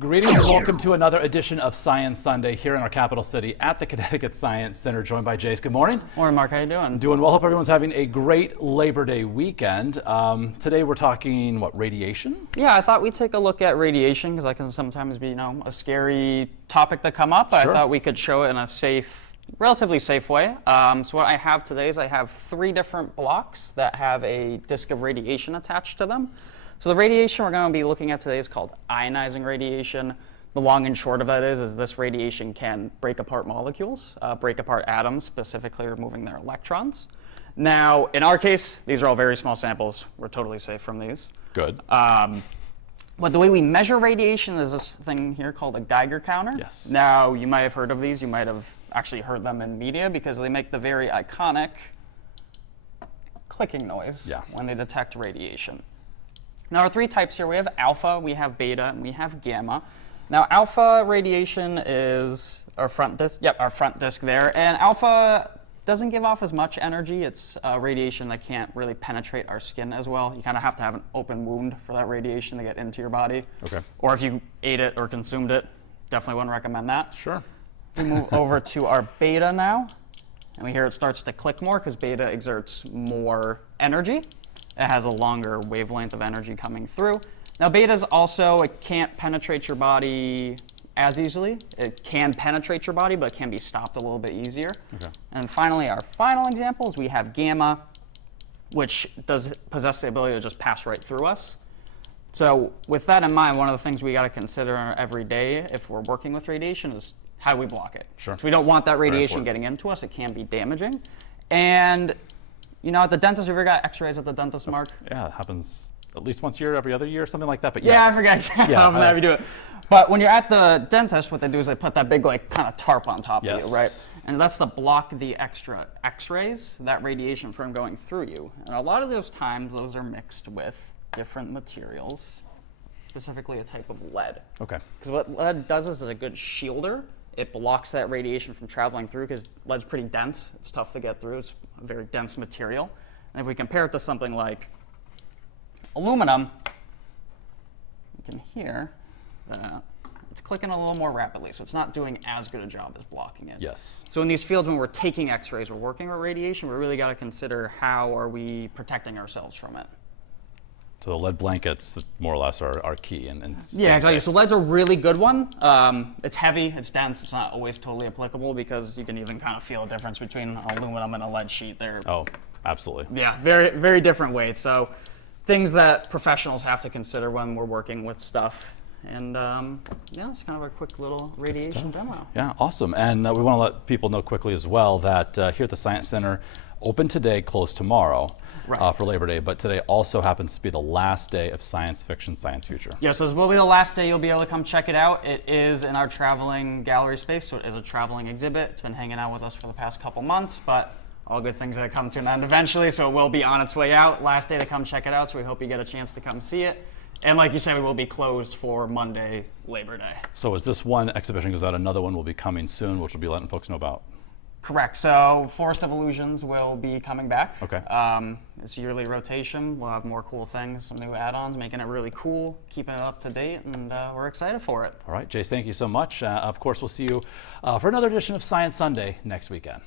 Greetings and welcome to another edition of Science Sunday here in our capital city at the Connecticut Science Center, joined by Jace. Good morning. Morning, Mark. How you doing? Doing well. Hope everyone's having a great Labor Day weekend. Today we're talking, radiation? Yeah, I thought we'd take a look at radiation because that can sometimes be, a scary topic to come up. Sure. I thought we could show it in a relatively safe way. So what I have today is I have 3 different blocks that have a disk of radiation attached to them. So the radiation we're going to be looking at today is called ionizing radiation. The long and short of that is this radiation can break apart molecules, break apart atoms, specifically removing their electrons. Now, in our case, these are all very small samples. We're totally safe from these. Good. But the way we measure radiation is this thing here called a Geiger counter. Yes. Now, you might have heard of these. You might have actually heard them in media because they make the very iconic clicking noise when they detect radiation. Now, there are 3 types here. We have alpha, we have beta, and we have gamma. Now, alpha radiation is our front disk. Yep, our front disk there. And alpha doesn't give off as much energy. It's radiation that can't really penetrate our skin as well. You kind of have to have an open wound for that radiation to get into your body. Okay. Or if you ate it or consumed it, definitely wouldn't recommend that. Sure. We move over to our beta now. And we hear it starts to click more because beta exerts more energy. It has a longer wavelength of energy coming through. Now, beta is also, it can't penetrate your body as easily. It can penetrate your body, but it can be stopped a little bit easier. Okay. And finally, our final example is we have gamma, which does possess the ability to just pass right through us. So with that in mind, one of the things we got to consider every day if we're working with radiation is how do we block it? Sure. So we don't want that radiation getting into us. It can be damaging. And at the dentist, have you ever got x-rays at the dentist, Mark? Yeah, it happens at least once a year, every other year, something like that. But yeah, yes. I forget exactly how often you do it. But when you're at the dentist, what they do is they put that big, kind of tarp on top of you, right? And that's to block the extra x-rays, that radiation from going through you. And a lot of those times, those are mixed with different materials, specifically a type of lead. Okay. Because what lead does is a good shielder. It blocks that radiation from traveling through because lead's pretty dense. It's tough to get through. It's a very dense material. And if we compare it to something like aluminum, you can hear that it's clicking a little more rapidly. So it's not doing as good a job as blocking it. Yes. So in these fields, when we're taking x-rays, we're working with radiation, we really got to consider how are we protecting ourselves from it. So the lead blankets, more or less, are key. Yeah, exactly. So lead's a really good one. It's heavy, it's dense, it's not always totally applicable because you can even kind of feel a difference between aluminum and a lead sheet there. Oh, absolutely. Yeah, very, very different weights. So things that professionals have to consider when we're working with stuff. And it's kind of a quick little radiation demo. Yeah, awesome. And we want to let people know quickly as well that here at the Science Center, open today, closed tomorrow. Right. For Labor Day, but today also happens to be the last day of Science Fiction, Science Future. Yeah, so this will be the last day you'll be able to come check it out. It is in our traveling gallery space, so it is a traveling exhibit. It's been hanging out with us for the past couple months, but all good things that come to an end eventually, so it will be on its way out. Last day to come check it out, so we hope you get a chance to come see it. And like you said, we will be closed for Monday, Labor Day. So as this one exhibition goes out, another one will be coming soon, which we'll be letting folks know about. Correct. So Forest of Illusions will be coming back. Okay. It's a yearly rotation. We'll have more cool things, some new add-ons, making it really cool, keeping it up to date, and we're excited for it. All right, Jace, thank you so much. Of course, we'll see you for another edition of Science Sunday next weekend.